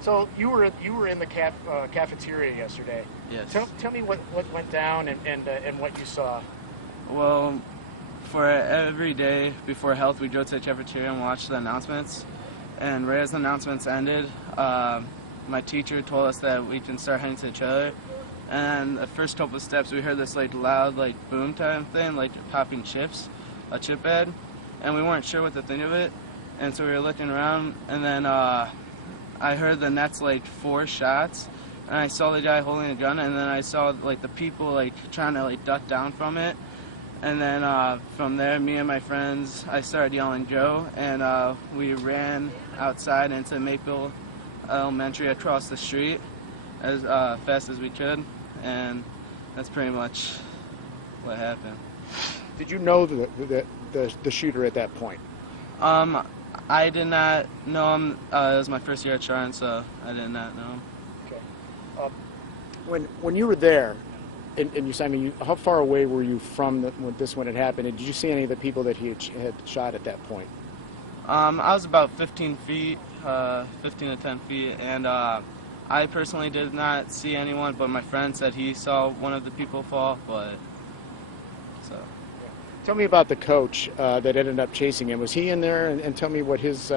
So you were in the cafeteria yesterday. Yes. Tell me what went down and what you saw. Well, for every day before health, we go to the cafeteria and watch the announcements. And right as the announcements ended, my teacher told us that we can start heading to the trailer. And the first couple of steps, we heard this loud boom time thing, like popping chips, a chip bag, and we weren't sure what to think of it. And so we were looking around, and then I heard the next 4 shots, and I saw the guy holding a gun, and then I saw the people trying to duck down from it. And then from there, me and my friends, I started yelling "Go!" and we ran outside into Maple Elementary across the street as fast as we could, and that's pretty much what happened. Did you know the shooter at that point? I did not know him. It was my first year at Chardon, so I did not know him. Okay. When you were there, and you said, how far away were you from when it happened? And did you see any of the people that he had shot at that point? I was about 15 feet, 15 to 10 feet, and I personally did not see anyone, but my friend said he saw one of the people fall, so. Tell me about the coach that ended up chasing him. Was he in there? And tell me what his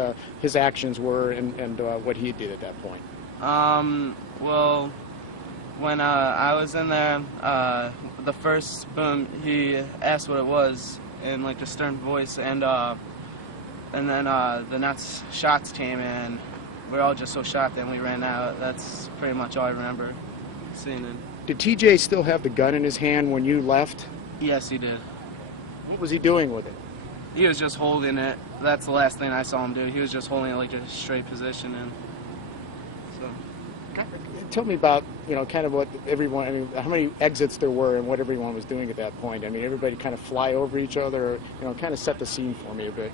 actions were and what he did at that point. Well, when I was in there, the first boom, he asked what it was in a stern voice, and then the next shots came, and we were all just so shocked, and we ran out. That's pretty much all I remember seeing it. Did TJ still have the gun in his hand when you left? Yes, he did. What was he doing with it? He was just holding it. That's the last thing I saw him do. He was just holding it a straight position, and so. Tell me about kind of what everyone. How many exits there were and what everyone was doing at that point. Everybody kind of fly over each other. Kind of set the scene for me a bit.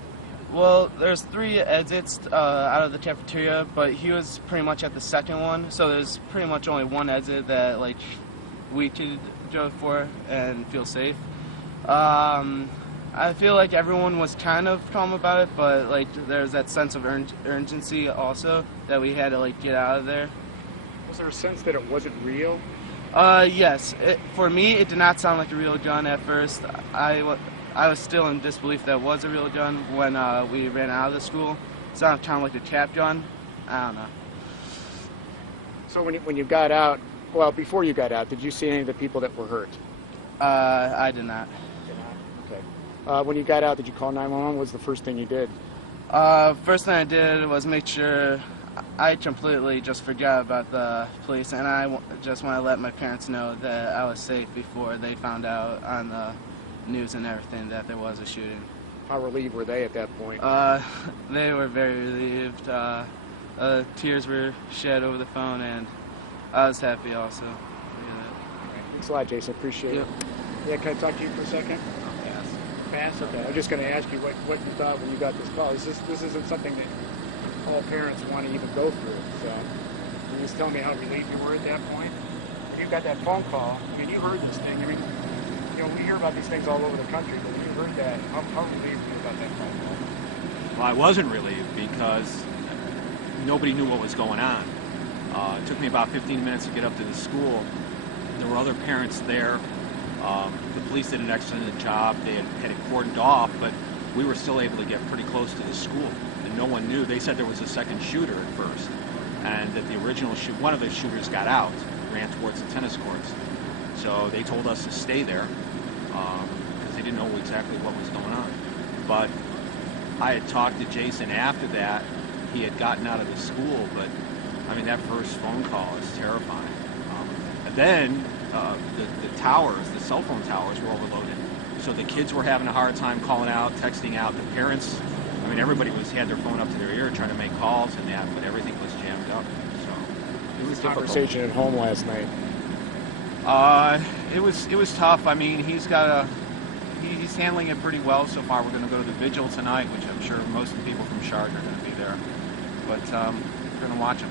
Well, there's 3 exits out of the cafeteria, but he was pretty much at the second one, so there's pretty much only one exit that we could go for and feel safe. I feel like everyone was kind of calm about it, but there's that sense of urgency also that we had to get out of there. Was there a sense that it wasn't real? Yes. For me, it did not sound like a real gun at first. I was still in disbelief that it was a real gun when we ran out of the school. It sounded kind of like a cap gun. I don't know. So when you got out, well, before you got out, did you see any of the people that were hurt? I did not. Okay. When you got out, did you call 911? What was the first thing you did? First thing I did was make sure I completely just forgot about the police, and I just want to let my parents know that I was safe before they found out on the news and everything that there was a shooting. How relieved were they at that point? They were very relieved. Tears were shed over the phone, and I was happy also. Thanks a lot, Jason. Appreciate it. Yeah, can I talk to you for a second? Pass? Okay. I was just going to ask you what you thought when you got this call. This isn't something that all parents want to even go through. So can you just tell me how relieved you were at that point? When you got that phone call, you heard this thing. We hear about these things all over the country, but when you heard that, how relieved were you about that phone call? Well, I wasn't relieved because nobody knew what was going on. It took me about 15 minutes to get up to the school. There were other parents there. The police did an excellent job. They had it cordoned off, but we were still able to get pretty close to the school. And no one knew. They said there was a second shooter at first, and that the original one of the shooters got out, ran towards the tennis courts. So they told us to stay there because they didn't know exactly what was going on. But I had talked to Jason after that. He had gotten out of the school, but that first phone call is terrifying. And then the towers, the cell phone towers were overloaded. So the kids were having a hard time calling out, texting out. The parents, everybody had their phone up to their ear trying to make calls and that, but everything was jammed up. So it was difficult. Conversation at home last night. It was tough. He's handling it pretty well so far. We're going to go to the vigil tonight, which I'm sure most of the people from Chardon are going to be there. But we're going to watch him.